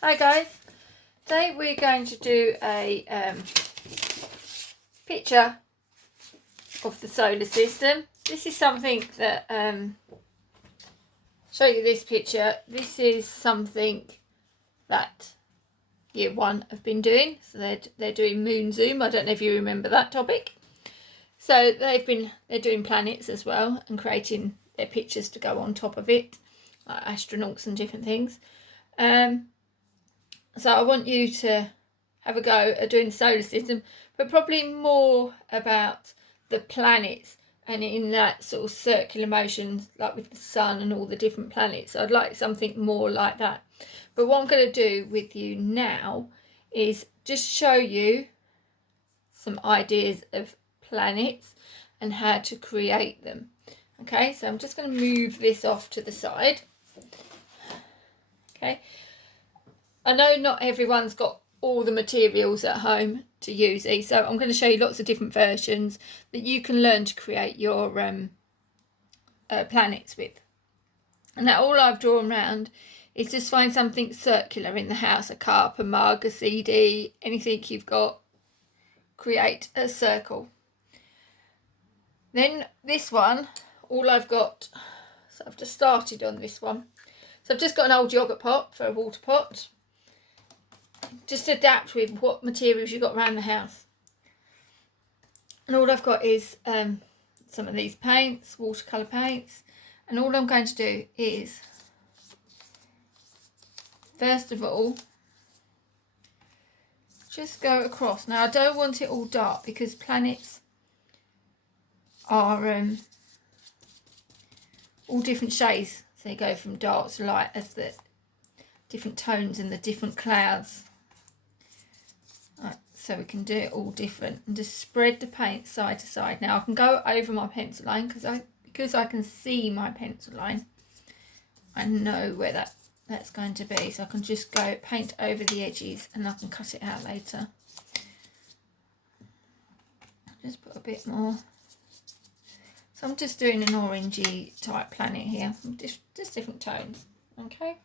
Hi guys, today we're going to do a picture of the solar system. This is something that, show you this picture. This is something that year one have been doing. So they're doing moon zoom. I don't know if you remember that topic. So they're doing planets as well and creating their pictures to go on top of it, like astronauts and different things. So I want you to have a go at doing the solar system, but probably more about the planets and in that sort of circular motion, like with the sun and all the different planets. So I'd like something more like that. But what I'm going to do with you now is just show you some ideas of planets and how to create them. Okay, so I'm just going to move this off to the side. Okay. I know not everyone's got all the materials at home to use these, so I'm going to show you lots of different versions that you can learn to create your planets with. And now all I've drawn around is just find something circular in the house, a cup, a mug, a CD, anything you've got, create a circle. Then this one, all I've got, so I've just started on this one. So I've just got an old yoghurt pot for a water pot. Just adapt with what materials you've got around the house. And all I've got is some of these paints, watercolour paints. And all I'm going to do is, first of all, just go across. Now I don't want it all dark because planets are all different shades. So you go from dark to light as the different tones and the different clouds. Right, so we can do it all different and just spread the paint side to side. Now I can go over my pencil line because I can see my pencil line. I know where that's going to be, so I can just go paint over the edges and I can cut it out later. Just put a bit more. So I'm just doing an orangey type planet here, just different tones. Okay.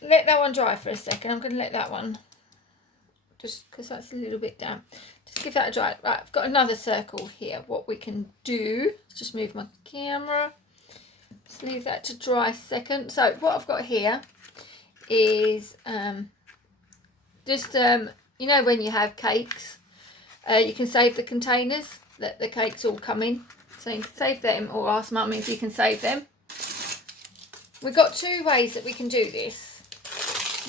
Let that one dry for a second. I'm going to let that one, just because that's a little bit damp. Just give that a dry. Right, I've got another circle here. What we can do, just move my camera. Just leave that to dry a second. So what I've got here is you know when you have cakes, you can save the containers that the cakes all come in. So you can save them or ask Mummy if you can save them. We've got two ways that we can do this.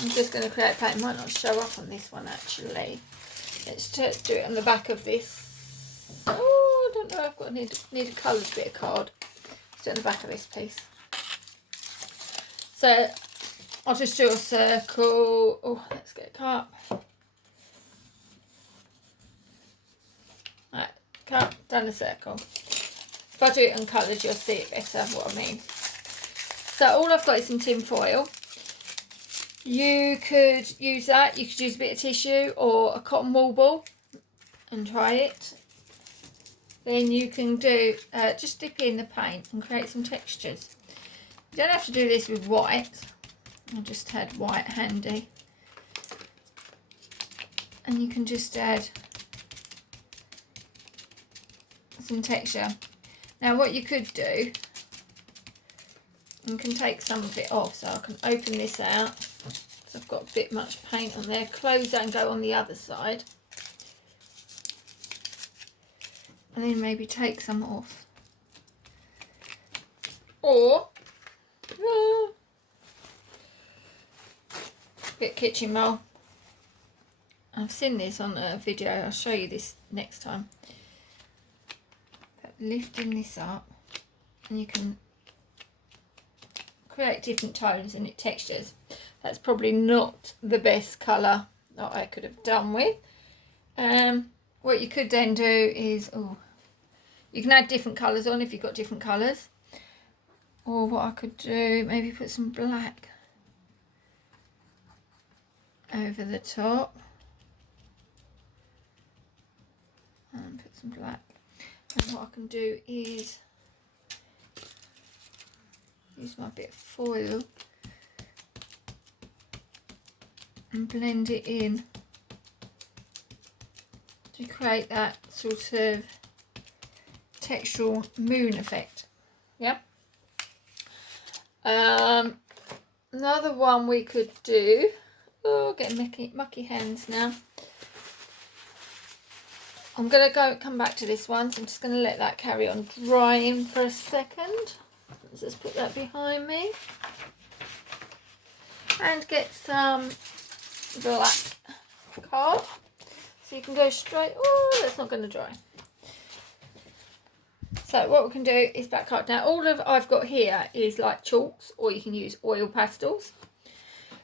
I'm just going to create a plate. It might not show up on this one actually. Let's do it on the back of this. Oh, I don't know. I've got need a coloured bit of card. Let's do it on the back of this piece. So I'll just do a circle. Oh, let's get a cup. Right, cup, done a circle. If I do it uncoloured, you'll see it better. What I mean. So all I've got is some tin foil. You could use that. You could use a bit of tissue or a cotton wool ball and try it. Then you can do, just dip in the paint and create some textures. You don't have to do this with white. I just had white handy. And you can just add some texture. Now what you could do, you can take some of it off, so I can open this out. So I've got a bit much paint on there. Close that and go on the other side. And then maybe take some off. Or bit of kitchen roll. I've seen this on a video. I'll show you this next time. But lifting this up, and you can create different tones and textures. That's probably not the best colour that I could have done with. What you could then do is, you can add different colours on if you've got different colours. Or what I could do, maybe put some black over the top. And put some black. And what I can do is use my bit of foil and blend it in to create that sort of textural moon effect. Yeah. Another one we could do. Oh, getting mucky hands now. I'm going to come back to this one, so I'm just going to let that carry on drying for a second. Let's just put that behind me. And get some black card. So you can go straight. Oh, that's not going to dry. So what we can do is black card. Now all of I've got here is like chalks, or you can use oil pastels.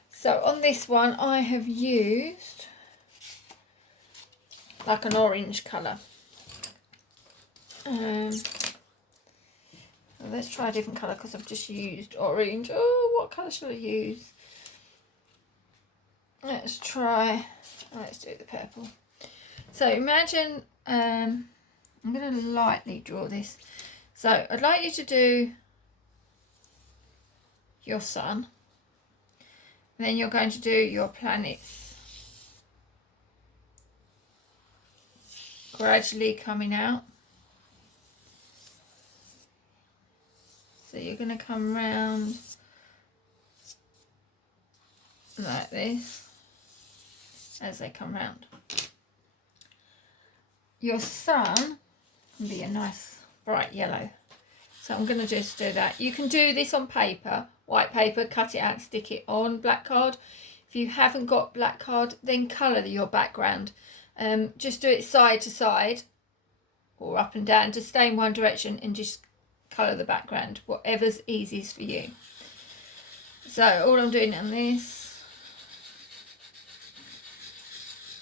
So on this one I have used like an orange colour. Let's try a different colour because I've just used orange. Oh, what colour shall I use? Let's do the purple. So imagine, I'm going to lightly draw this. So I'd like you to do your sun. And then you're going to do your planets. Gradually coming out. So you're going to come round like this as they come round. Your sun can be a nice bright yellow. So I'm going to just do that. You can do this on paper, white paper, cut it out, stick it on black card. If you haven't got black card, then colour your background. Just do it side to side or up and down to stay in one direction and just colour the background, whatever's easiest for you. So all I'm doing on this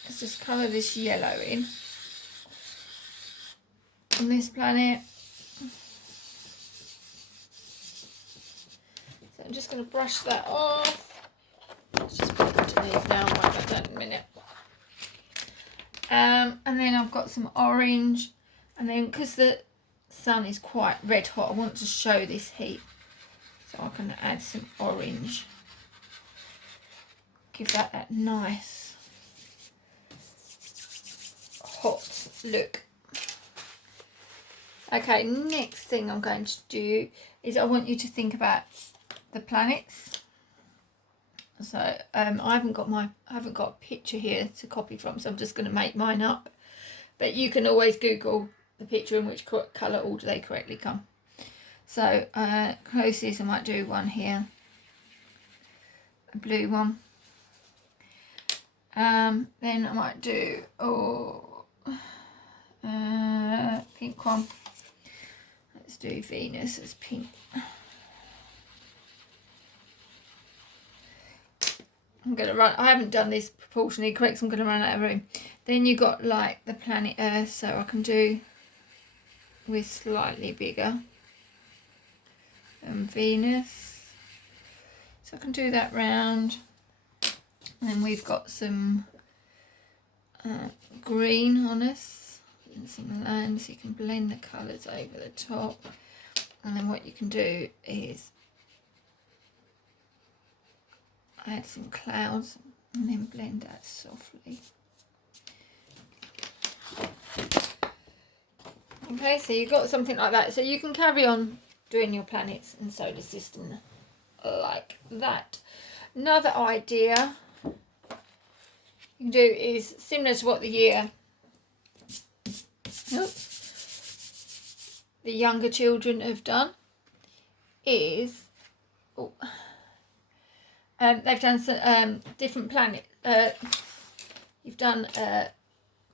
is just colour this yellow in on this planet. So I'm just going to brush that off. Let's just put it underneath now, I'll wipe that down in a minute. And then I've got some orange, and then because the sun is quite red hot, I want to show this heat, so I can add some orange, give that nice hot look. Okay, next thing I'm going to do is I want you to think about the planets. So I haven't got a picture here to copy from, so I'm just going to make mine up, but you can always Google the picture in which colour order they correctly come. So closest I might do one here, a blue one. Then I might do pink one. Let's do Venus as pink. I'm going to run, I haven't done this proportionally correct, so I'm going to run out of room. Then you got like the planet Earth, so I can do with slightly bigger than Venus. So I can do that round. And then we've got some green on us and some land, so you can blend the colours over the top. And then what you can do is add some clouds and then blend that softly. Okay, so you've got something like that. So you can carry on doing your planets and solar system like that. Another idea you can do is similar to what the younger children have done is they've done some different planets. You've done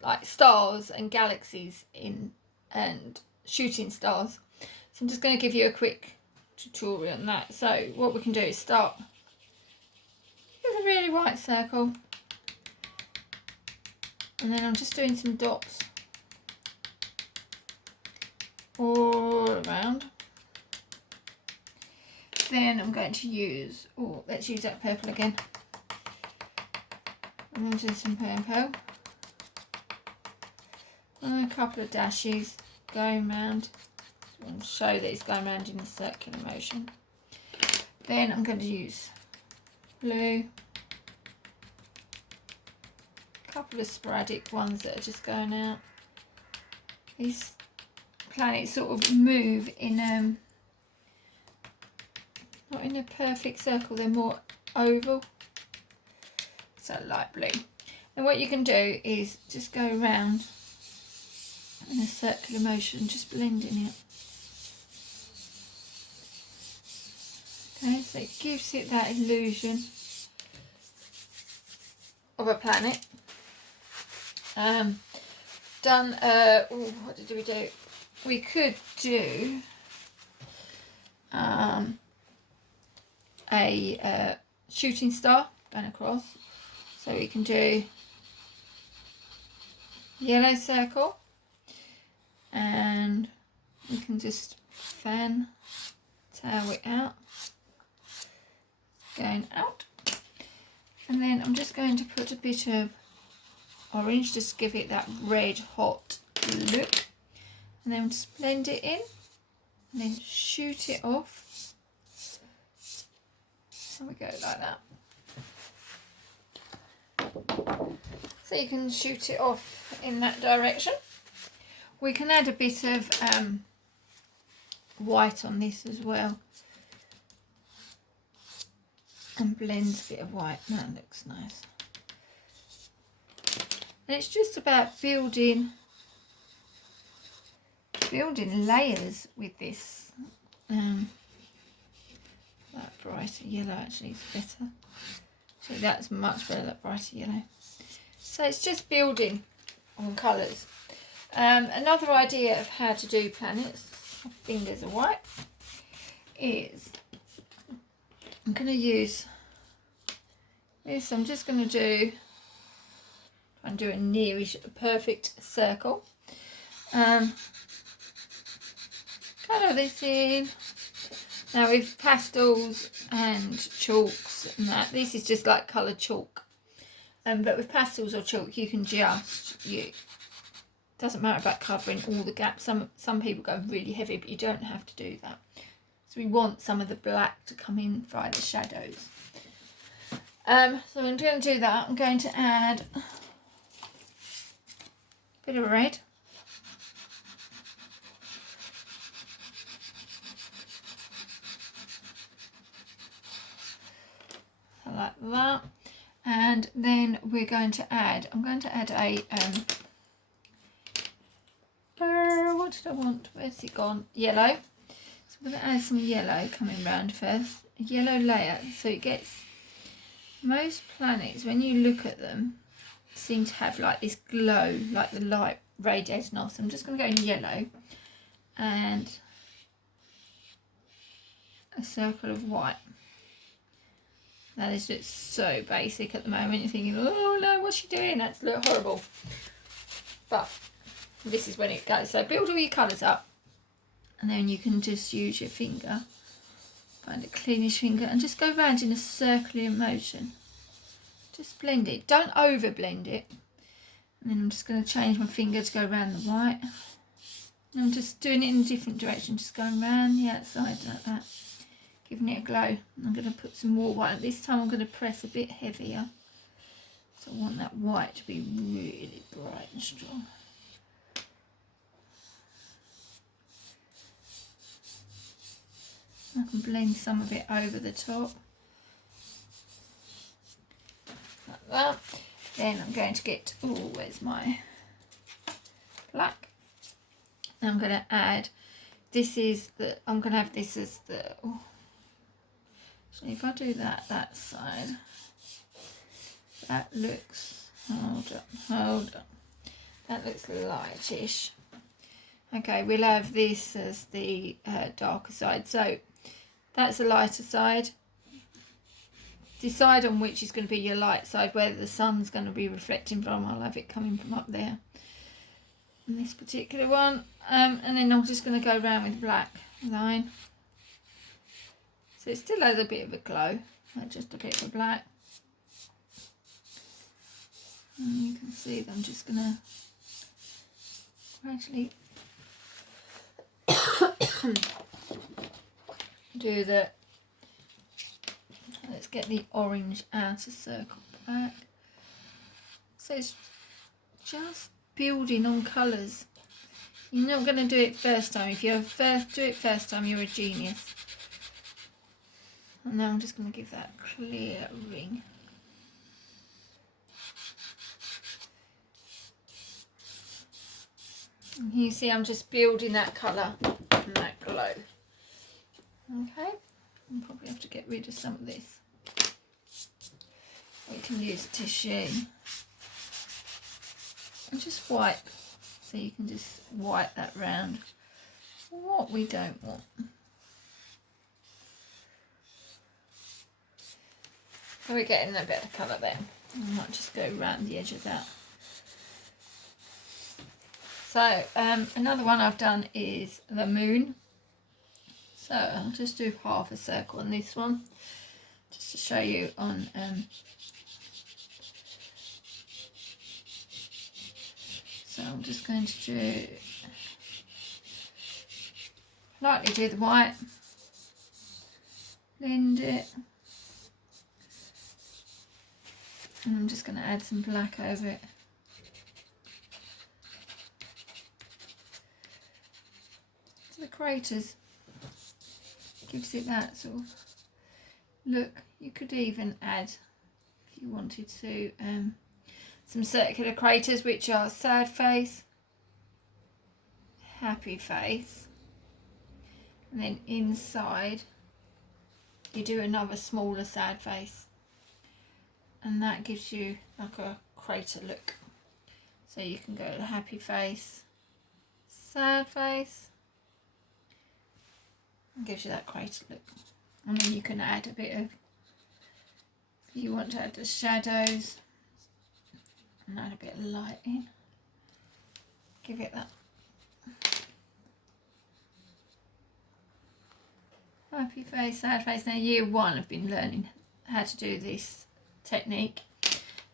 like stars and galaxies and shooting stars. So I'm just going to give you a quick tutorial on that. So what we can do is start with a really white circle, and then I'm just doing some dots all around. Then I'm going to use, let's use that purple again. I'm going to do some purple. And a couple of dashes going round. So I'll show that it's going round in a circular motion. Then I'm going to use blue. couple of sporadic ones that are just going out. These planets sort of move in not in a perfect circle, they're more oval. So light blue. And what you can do is just go around in a circular motion, just blending it. Okay, so it gives it that illusion of a planet. What did we do? We could do a shooting star going across. So we can do yellow circle, and we can just fan tail it out, going out. And then I'm just going to put a bit of orange, just give it that red hot look, and then just blend it in and then shoot it off. So we go like that. So you can shoot it off in that direction. We can add a bit of white on this as well, and blend a bit of white. That looks nice. And it's just about building layers with this. That brighter yellow actually is better. So that's much better, that brighter yellow. So it's just building on colours. Another idea of how to do planets, my fingers are white, is I'm going to use this. I'm just going to do a nearish perfect circle. Colour this in. Now with pastels and chalks and that, this is just like coloured chalk. But with pastels or chalk, you can just doesn't matter about covering all the gaps. Some people go really heavy, but you don't have to do that. So we want some of the black to come in via the shadows. So I'm going to do that. I'm going to add a bit of red. Like that. And then we're going to add, I'm going to add a, what did I want? Where's it gone? Yellow. So I'm going to add some yellow coming round first. A yellow layer. So it gets, most planets, when you look at them, seem to have like this glow, like the light radiating off. So I'm just going to go in yellow and a circle of white. That is just so basic at the moment. You're thinking, oh no, what's she doing? That's look horrible. But this is when it goes. So build all your colours up, and then you can just use your finger, find a cleanish finger, and just go round in a circular motion. Just blend it. Don't over blend it. And then I'm just going to change my finger to go around the white. And I'm just doing it in a different direction, just going round the outside like that. Giving it a glow. I'm going to put some more white. This time I'm going to press a bit heavier. So I want that white to be really bright and strong. I can blend some of it over the top. Like that. Then I'm going to get, oh, where's my black? And I'm going to add, this is the, I'm going to have this as the, oh, so if I do that side, that looks, hold up, that looks lightish. Okay, we'll have this as the darker side. So that's a lighter side. Decide on which is going to be your light side, where the sun's going to be reflecting from. I'll have it coming from up there. And this particular one. And then I'm just going to go around with black line. So it still has a bit of a glow, like just a bit of a black. And you can see that I'm just going to gradually do the, let's get the orange outer circle back. So it's just building on colours. You're not going to do it first time. If you do it first time, you're a genius. And now I'm just going to give that clear ring. And you see I'm just building that colour and that glow. Okay, I'll probably have to get rid of some of this. We can use tissue. And just wipe. So you can just wipe that round. What we don't want. So we're getting a bit of colour there. I might just go around the edge of that. So another one I've done is the moon. So I'll just do half a circle on this one, just to show you on so I'm just going to do lightly do the white, blend it, and I'm just going to add some black over it. So the craters gives it that sort of look. You could even add, if you wanted to, some circular craters, which are sad face, happy face, and then inside you do another smaller sad face, and that gives you like a crater look. So you can go to happy face, sad face, and gives you that crater look. And then you can add a bit of, if you want to add the shadows, and add a bit of light in, give it that happy face, sad face. Now year one have been learning how to do this technique,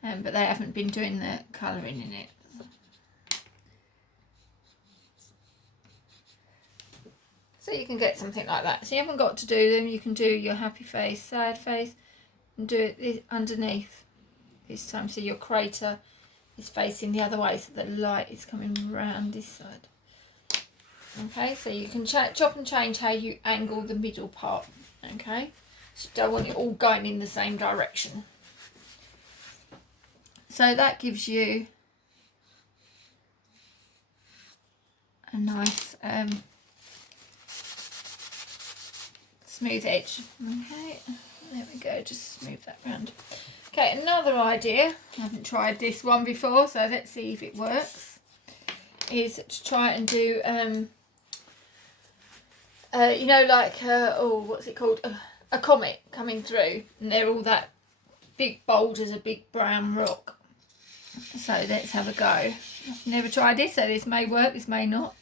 but they haven't been doing the colouring in it. So you can get something like that. So you haven't got to do them. You can do your happy face, sad face, and do it underneath this time. So your crater is facing the other way, so the light is coming round this side. Okay, so you can chop and change how you angle the middle part. Okay, so you don't want it all going in the same direction. So that gives you a nice smooth edge. Okay, there we go, just smooth that round. Okay, another idea, I haven't tried this one before, so let's see if it works, is to try and do you know, like oh, what's it called, a comet coming through, and they're all that big boulders of big brown rock. So let's have a go. I've never tried this, so this may work, this may not.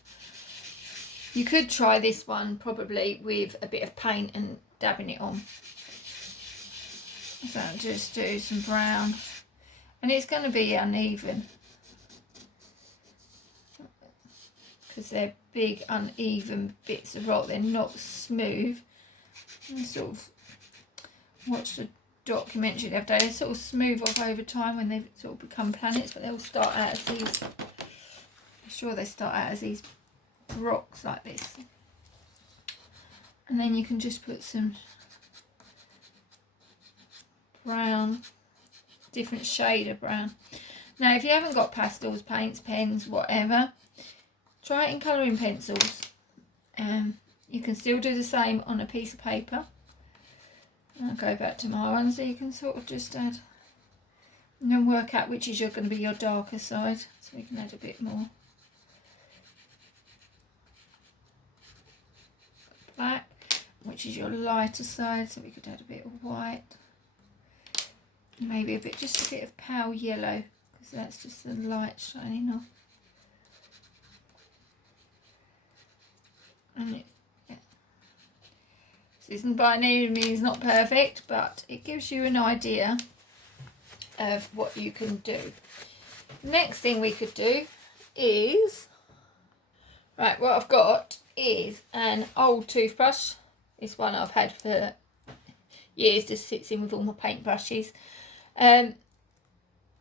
You could try this one probably with a bit of paint and dabbing it on. So just do some brown, and it's going to be uneven because they're big uneven bits of rock, they're not smooth. I sort of watched a documentary the other day, they sort of smooth off over time when they sort of become planets, but they'll start out as these, I'm sure they start out as these rocks like this, and then you can just put some brown, different shade of brown. Now if you haven't got pastels, paints, pens, whatever, try it in colouring pencils. You can still do the same on a piece of paper. I'll go back to my one, so you can sort of just add and then work out which is going to be your darker side, so you can add a bit more black, which is your lighter side, so we could add a bit of white, maybe just a bit of pale yellow, because that's just the light shining off. And this isn't by any means not perfect, but it gives you an idea of what you can do. Next thing we could do is, right, what I've got is an old toothbrush. This one I've had for years, just sits in with all my paintbrushes.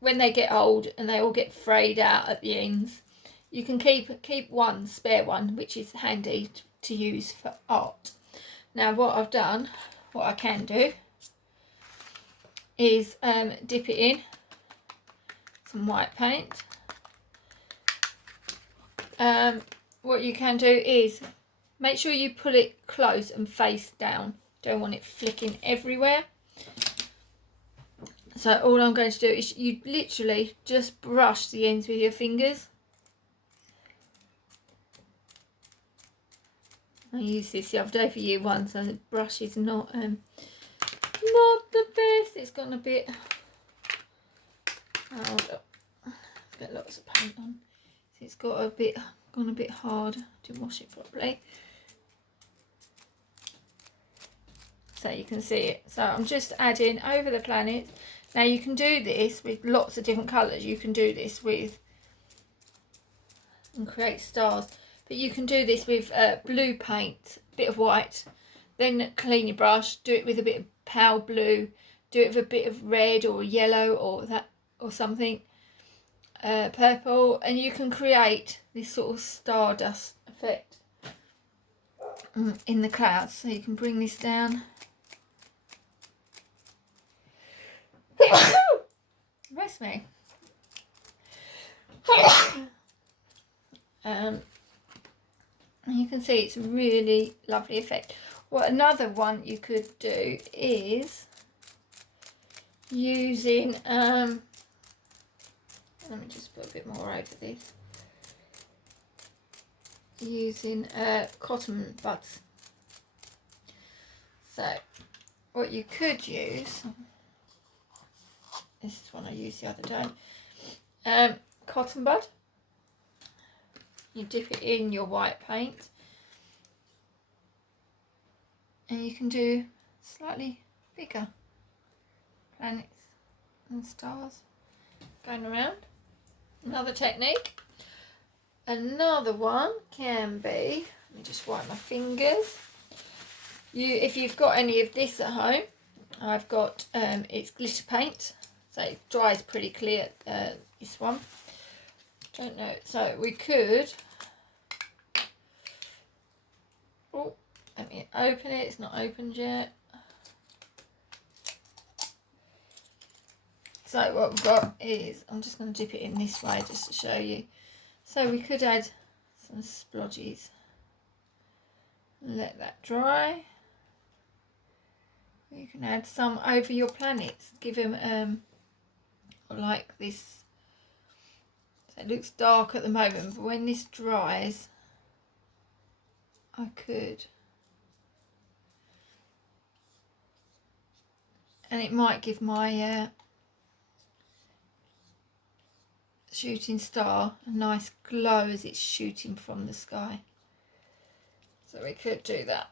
when they get old and they all get frayed out at the ends, you can keep one spare one, which is handy to use for art. Now what I've done, what I can do is dip it in some white paint. What you can do is make sure you pull it close and face down. Don't want it flicking everywhere. So all I'm going to do is you literally just brush the ends with your fingers. I used this the other day for year one, so the brush is not the best. It's gone a bit. Oh, look. It's got lots of paint on. So it's got gone a bit hard to wash it properly. So you can see it. So I'm just adding over the planet. Now you can do this with lots of different colours. You can do this with and create stars. But you can do this with blue paint, a bit of white, then clean your brush, do it with a bit of pale blue, do it with a bit of red or yellow or something, purple, and you can create this sort of stardust effect in the clouds. So you can bring this down. Rest me. You can see it's a really lovely effect. Well, another one you could do is using let me just put a bit more over this. Using cotton buds. So what you could use, this is one I used the other day, cotton bud. You dip it in your white paint and you can do slightly bigger planets and stars going around. Another technique. Another one can be, let me just wipe my fingers. If you've got any of this at home, I've got it's glitter paint, so it dries pretty clear. This one, don't know. So we could. Oh, let me open it. It's not opened yet. So what we've got is, I'm just going to dip it in this way just to show you. So we could add some splodges. Let that dry. You can add some over your planets. Give them like this. So it looks dark at the moment, but when this dries, I could. And it might give my shooting star a nice glow as it's shooting from the sky. So we could do that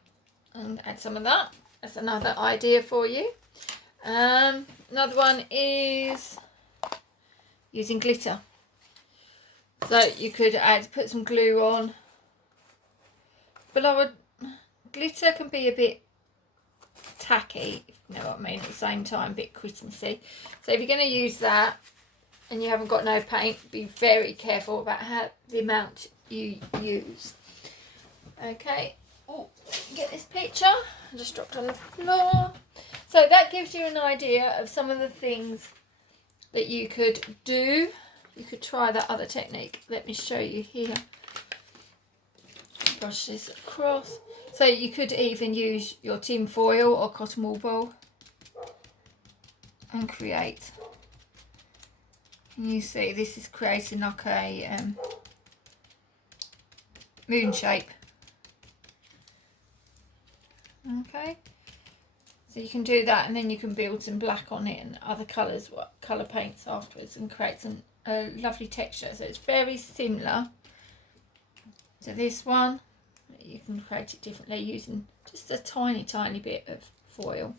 and add some of that. That's another idea for you. Another one is using glitter. So you could put some glue on. But glitter can be a bit tacky, if you know what I mean, at the same time, a bit Christmassy. So if you're going to use that and you haven't got no paint, be very careful about the amount you use. Okay, oh, get this picture. I just dropped on the floor. So that gives you an idea of some of the things that you could do. You could try that other technique. Let me show you here. Brush this across. So you could even use your tin foil or cotton wool ball and create. And you see this is creating like a moon shape. Okay, so you can do that, and then you can build some black on it and other colours, colour paints afterwards, and create some lovely texture. So it's very similar to this one. You can create it differently using just a tiny bit of foil.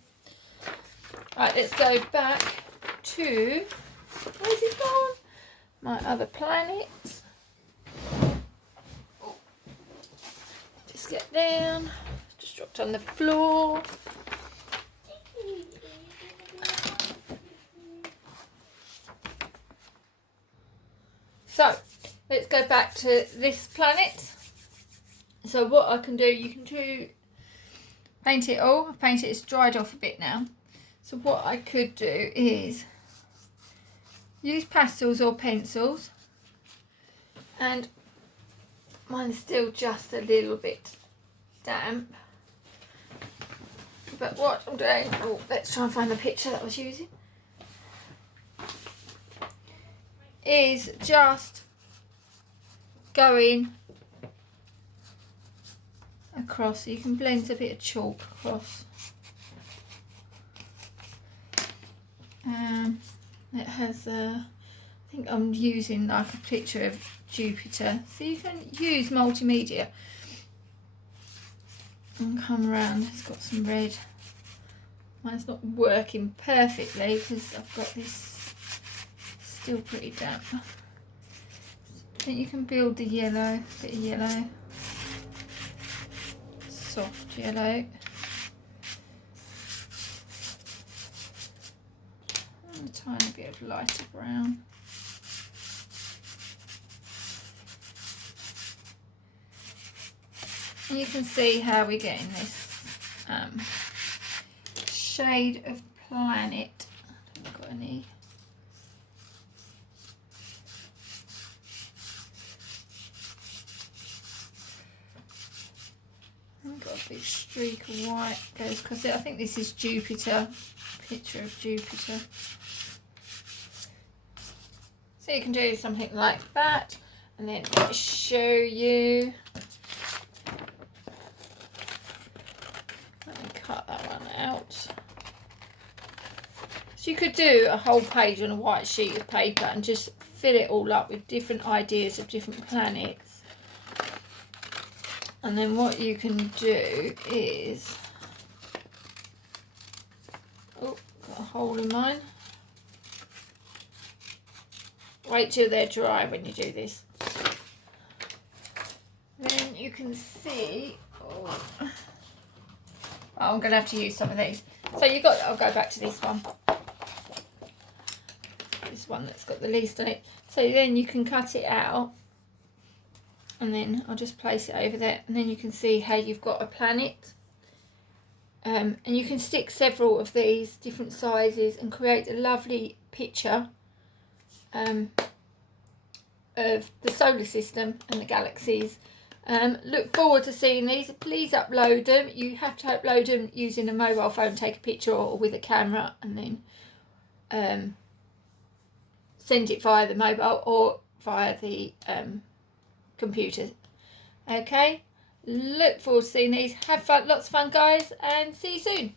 Right, let's go back to, where's it gone? My other planet. Oh, just get down. Just dropped on the floor. So let's go back to this planet. So what I can do, you can do paint it all. I've painted it, it's dried off a bit now. So what I could do is use pastels or pencils, and mine's still just a little bit damp. But what I'm doing, oh, let's try and find the picture that I was using, is just going across. So you can blend a bit of chalk across. It has I think I'm using like a picture of Jupiter, so you can use multimedia and come around. It's got some red. Mine's not working perfectly because I've got this still pretty damp. I think you can build the yellow, bit of yellow, soft yellow. And a tiny bit of lighter brown. And you can see how we're getting this shade of planet. I haven't got any. I've got a big streak of white goes across it. I think this is Jupiter, picture of Jupiter. So you can do something like that, and then I'll show you. Let me cut that one out. So you could do a whole page on a white sheet of paper and just fill it all up with different ideas of different planets. And then what you can do is, oh, got a hole in mine. Wait till they're dry when you do this. Then you can see, oh, I'm going to have to use some of these. So you've got, I'll go back to this one. This one that's got the least on it. So then you can cut it out. And then I'll just place it over there. And then you can see how you've got a planet. And you can stick several of these different sizes and create a lovely picture of the solar system and the galaxies. Look forward to seeing these. Please upload them. You have to upload them using a mobile phone, take a picture, or with a camera, and then send it via the mobile or via the computer. Okay, look forward to seeing these. Have fun, lots of fun, guys, and see you soon.